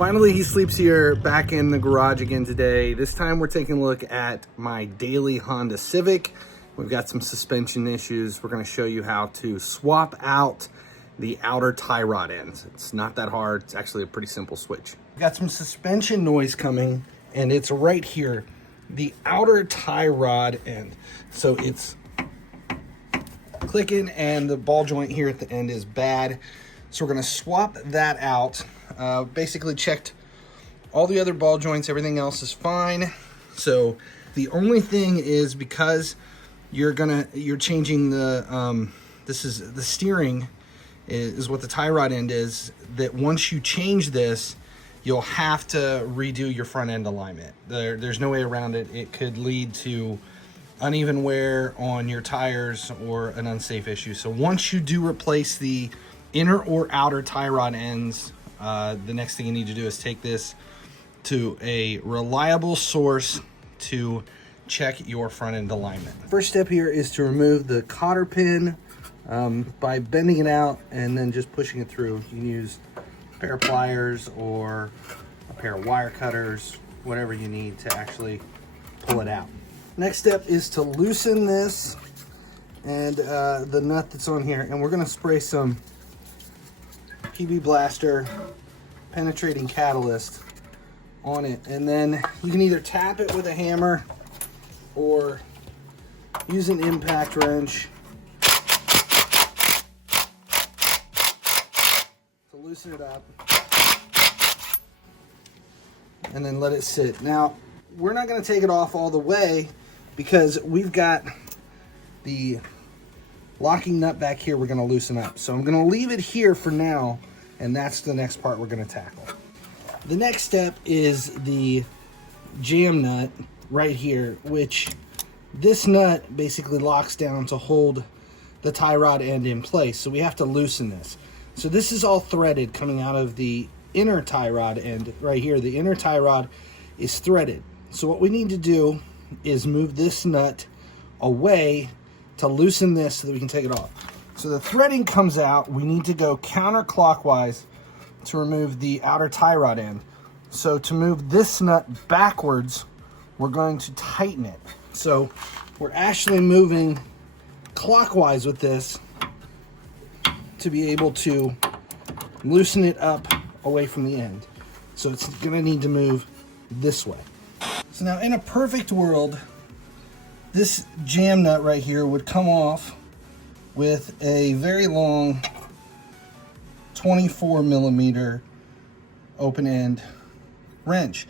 Finally, he sleeps here back in the garage again today. This time we're taking a look at my daily Honda Civic. We've got some suspension issues. We're gonna show you how to swap out the outer tie rod ends. It's not that hard. It's actually a pretty simple switch. We've got some suspension noise coming, and it's right here, the outer tie rod end. So it's clicking, and the ball joint here at the end is bad. So we're gonna swap that out. Basically checked all the other ball joints, everything else is fine. So the only thing is, because you're changing the, this is the steering is what the tie rod end is, that once you change this, you'll have to redo your front end alignment. There's no way around it. It could lead to uneven wear on your tires or an unsafe issue. So once you do replace the inner or outer tie rod ends, the next thing you need to do is take this to a reliable source to check your front end alignment. First step here is to remove the cotter pin by bending it out and then just pushing it through. You can use a pair of pliers or a pair of wire cutters, whatever you need to actually pull it out. Next step is to loosen this and the nut that's on here, and we're going to spray some PB Blaster penetrating catalyst on it, and then you can either tap it with a hammer or use an impact wrench to loosen it up and then let it sit. Now we're not going to take it off all the way because we've got the locking nut back here we're going to loosen up. So I'm going to leave it here for now, and that's the next part we're going to tackle. The next step is the jam nut right here, which this nut basically locks down to hold the tie rod end in place. So we have to loosen this. So this is all threaded coming out of the inner tie rod end right here. The inner tie rod is threaded. So what we need to do is move this nut away to loosen this so that we can take it off. So the threading comes out. We need to go counterclockwise to remove the outer tie rod end. So to move this nut backwards, we're going to tighten it. So we're actually moving clockwise with this to be able to loosen it up away from the end. So it's going to need to move this way. So now in a perfect world, this jam nut right here would come off with a very long 24 millimeter open end wrench,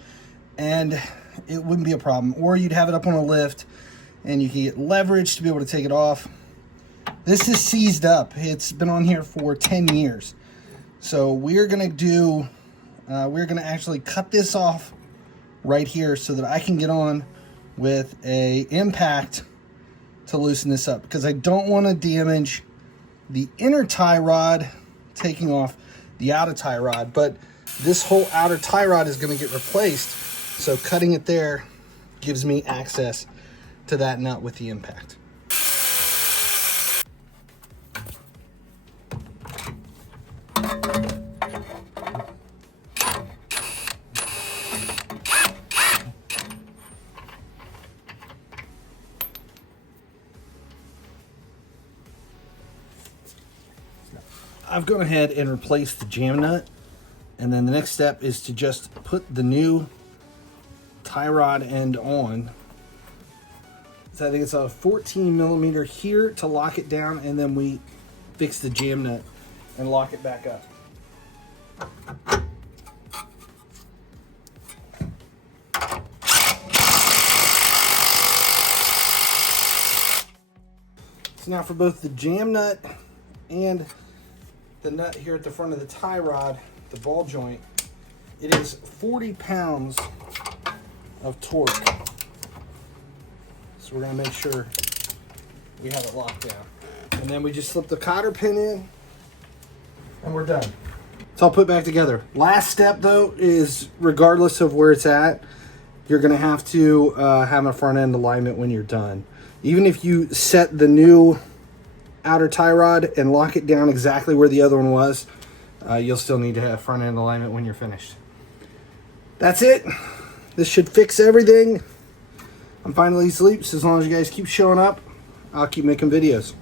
and it wouldn't be a problem. Or you'd have it up on a lift and you can get leverage to be able to take it off. This is seized up. It's been on here for 10 years. So we're gonna actually cut this off right here so that I can get on with a impact to loosen this up, because I don't want to damage the inner tie rod taking off the outer tie rod, but this whole outer tie rod is going to get replaced, so cutting it there gives me access to that nut with the impact. I've gone ahead and replaced the jam nut, and then the next step is to just put the new tie rod end on. So I think it's a 14 millimeter here to lock it down, and then we fix the jam nut and lock it back up. So now for both the jam nut and the nut here at the front of the tie rod, the ball joint, it is 40 pounds of torque. So we're gonna make sure we have it locked down. And then we just slip the cotter pin in and we're done. It's all put back together. Last step though is, regardless of where it's at, you're gonna have to have a front end alignment when you're done. Even if you set the new outer tie rod and lock it down exactly where the other one was, you'll still need to have front end alignment when you're finished. That's it. This should fix everything. I'm finally asleep, so as long as you guys keep showing up, I'll keep making videos.